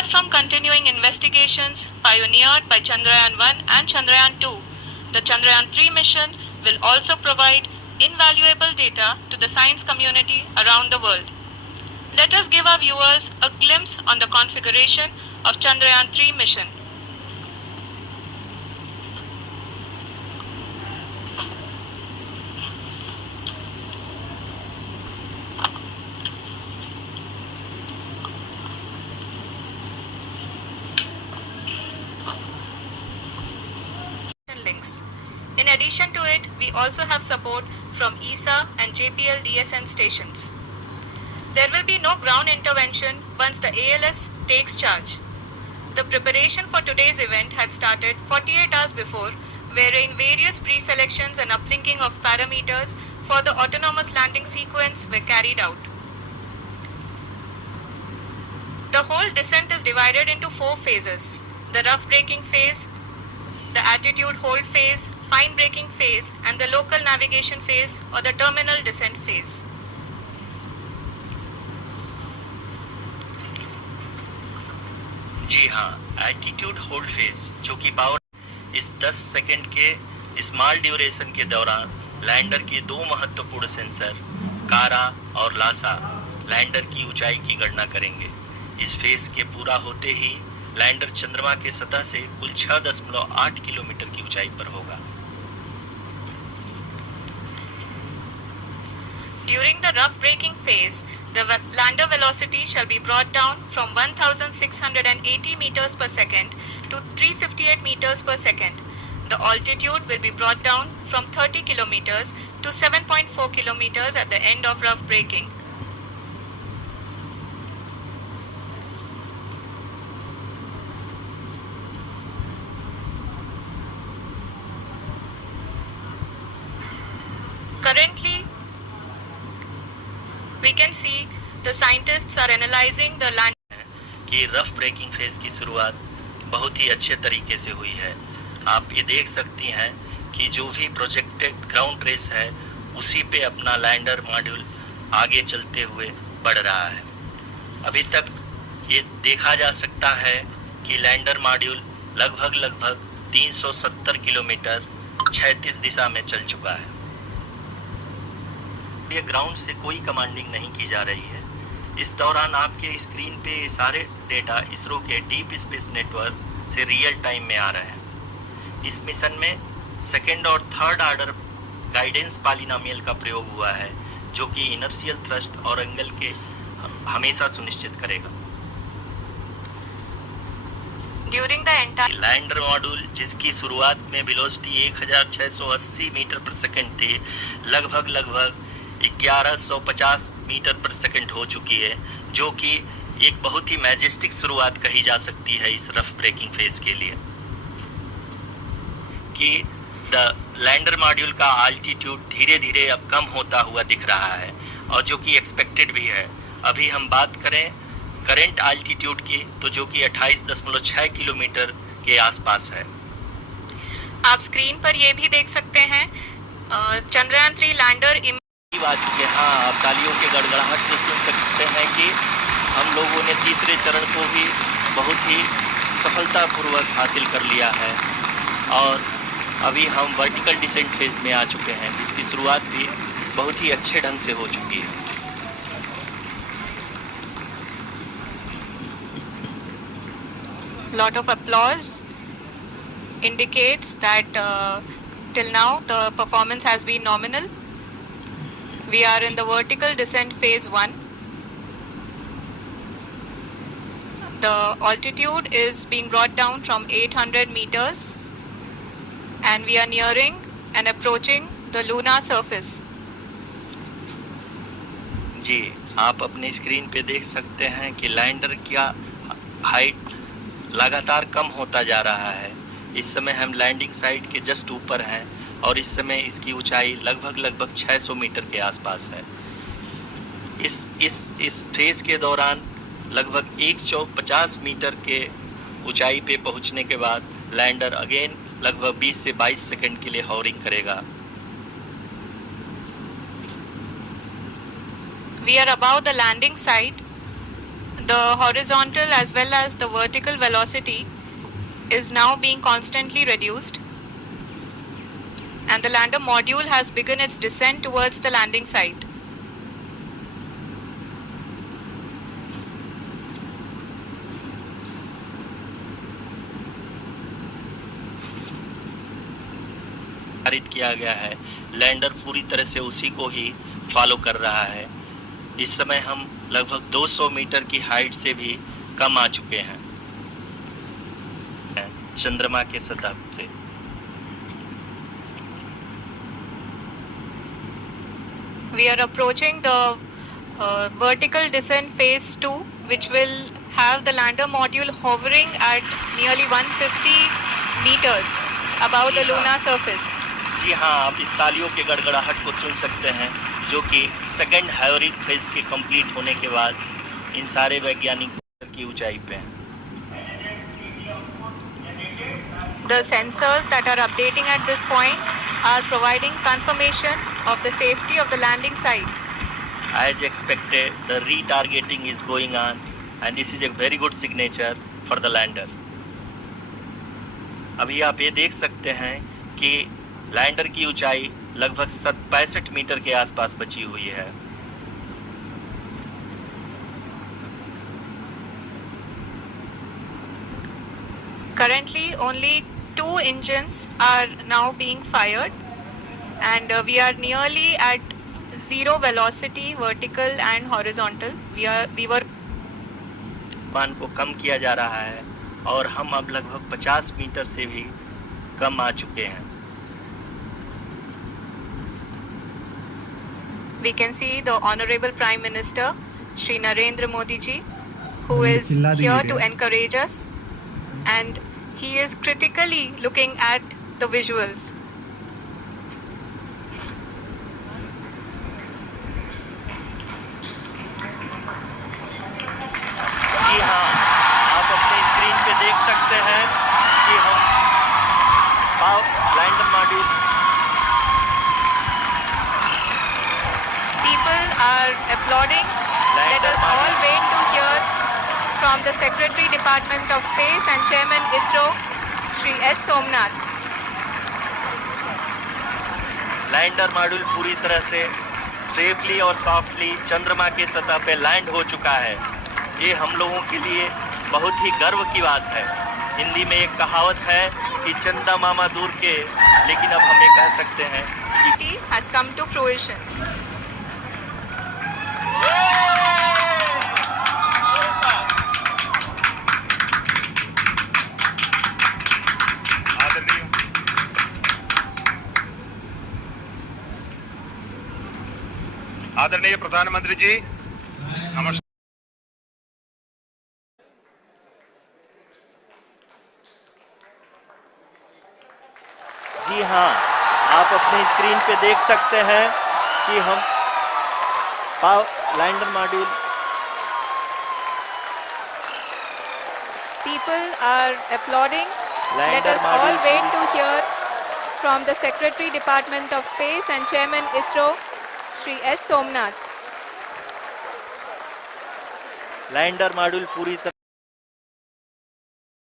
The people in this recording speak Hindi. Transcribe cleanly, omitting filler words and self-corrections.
Apart from continuing investigations pioneered by Chandrayaan-1 and Chandrayaan-2, the Chandrayaan-3 mission will also provide invaluable data to the science community around the world. Let us give our viewers a glimpse on the configuration of Chandrayaan-3 mission. Links. In addition to it, we also have support from ESA and JPL DSN stations. There will be no ground intervention once the ALS takes charge. The preparation for today's event had started 48 hours before, wherein various pre-selections and uplinking of parameters for the autonomous landing sequence were carried out. The whole descent is divided into 4 phases: the rough braking phase, the attitude hold phase, fine braking phase, and the local navigation phase or the terminal descent phase. जी हाँ, एल्टीट्यूड होल्ड फेज जो कि पावर इस 10 सेकंड के स्मॉल ड्यूरेशन के दौरान लैंडर के 2 महत्वपूर्ण सेंसर कारा और लासा लैंडर की ऊंचाई की गणना करेंगे। इस फेज के पूरा होते ही लैंडर चंद्रमा के सतह से कुल 6.8 किलोमीटर की ऊंचाई पर होगा। During the rough braking phase, the lander velocity shall be brought down from 1680 meters per second to 358 meters per second. The altitude will be brought down from 30 kilometers to 7.4 kilometers at the end of rough braking. Currently, we can see the scientists are analyzing the land. कि रफ ब्रेकिंग फेज की शुरुआत बहुत ही अच्छे तरीके से हुई है। आप ये देख सकती हैं कि जो भी प्रोजेक्टेड ग्राउंड रेस है उसी पे अपना लैंडर मॉड्यूल आगे चलते हुए बढ़ रहा है। अभी तक ये देखा जा सकता है कि लैंडर मॉड्यूल लगभग 370 किलोमीटर क्षैतिज दिशा में चल चुका है। ये ग्राउंड से कोई कमांडिंग नहीं की जा रही है। इस दौरान आपके स्क्रीन पे सारे डेटा इसरो के डीप स्पेस नेटवर्क से रियल टाइम में आ रहे हैं। इस मिशन में सेकेंड और थर्ड ऑर्डर गाइडेंस पॉलिनोमियल का प्रयोग हुआ है जो कि इनर्शियल थ्रस्ट और एंगल के हमेशा सुनिश्चित करेगा। During the entire lander module जिसकी शुरुआत में वेलोसिटी 1680 मीटर पर सेकंड थी लगभग 1150 मीटर पर सेकंड हो चुकी है, जो कि एक बहुत ही मैजेस्टिक शुरुआत कही जा सकती है इस रफ ब्रेकिंग फेज के लिए। कि द लैंडर मॉड्यूल का अल्टीट्यूड धीरे धीरे अब कम होता हुआ दिख रहा है और जो कि एक्सपेक्टेड भी है। अभी हम बात करें करंट अल्टीट्यूड की तो जो कि 28.6 किलोमीटर के आसपास है। आप स्क्रीन पर ये भी देख सकते हैं चंद्रयान-3 लैंडर बात कि हाँ, आप तालियों के गड़गड़ाहट से सुन सकते हैं कि हम लोगों ने तीसरे चरण को भी बहुत ही सफलतापूर्वक हासिल कर लिया है और अभी हम वर्टिकल डिसेंट फेज में आ चुके हैं जिसकी शुरुआत भी बहुत ही अच्छे ढंग से हो चुकी है। Lot of applause indicates that till now the performance has been nominal. We are in the vertical descent phase 1. The altitude is being brought down from 800 meters and we are nearing and approaching the lunar surface. जी, आप अपने स्क्रीन पे देख सकते हैं कि लैंडर का हाइट लगातार कम होता जा रहा है। इस समय हम लैंडिंग साइट के जस्ट ऊपर हैं और इस समय इसकी ऊंचाई लगभग 600 मीटर के आसपास है। इस फेज के दौरान लगभग 150 मीटर के ऊंचाई पे पहुंचने के बाद लैंडर अगेन लगभग 20 से 22 सेकंड के लिए हॉवरिंग करेगा। We are above the landing site. The horizontal as well as the vertical velocity is now being constantly reduced, and the lander module has begun its descent towards the landing site. निर्धारित किया गया है। लैंडर पूरी तरह से उसी को ही फॉलो कर रहा है। इस समय हम लगभग 200 मीटर की हाइट से भी कम आ चुके हैं चंद्रमा के सतह से। We are approaching the vertical descent phase 2, which will have the lander module hovering at nearly 150 meters above the lunar surface. जी हाँ, आप इस तालियों के गड़गड़ाहट को सुन सकते हैं, जो कि सेकेंड हायोरिक फेज के कंप्लीट होने के बाद इन सारे वैज्ञानिकों की ऊंचाई पे हैं। The sensors that are updating at this point are providing confirmation of the safety of the landing site. As expected, the retargeting is going on, and this is a very good signature for the lander. अभी आप ये देख सकते हैं कि लैंडर की ऊंचाई लगभग 65 मीटर के आसपास बची हुई है। Currently, only 2 engines are now being fired, and we are nearly at zero velocity, vertical and horizontal. We were मान को कम किया जा रहा है और हम अब लगभग 50 मीटर से भी कम आ चुके हैं। We can see the Honorable Prime Minister, Shri Narendra Modi ji, who is here to encourage us, and he is critically looking at the visuals. जी हाँ, आप अपने स्क्रीन पे देख सकते हैं कि हम lander module Are applauding. Let us all wait to hear from the Secretary Department of Space and Chairman ISRO, Shri S. Somnath. Lander module पूरी तरह से सेफली और सॉफ्टली चंद्रमा के सतह पे लैंड हो चुका है। ये हम लोगों के लिए बहुत ही गर्व की बात है। हिंदी में एक कहावत है कि चंदा मामा दूर के, लेकिन अब हम ये कह सकते हैं कि has come to fruition. आदरणीय प्रधानमंत्री जी, नमस्कार। जी हाँ, आप अपने स्क्रीन पे देख सकते हैं कि हम lander module People are applauding. Let lander us all module wait to hear from the Secretary Department of Space and Chairman ISRO, Shri S. Somnath. Lander module पूरी तरह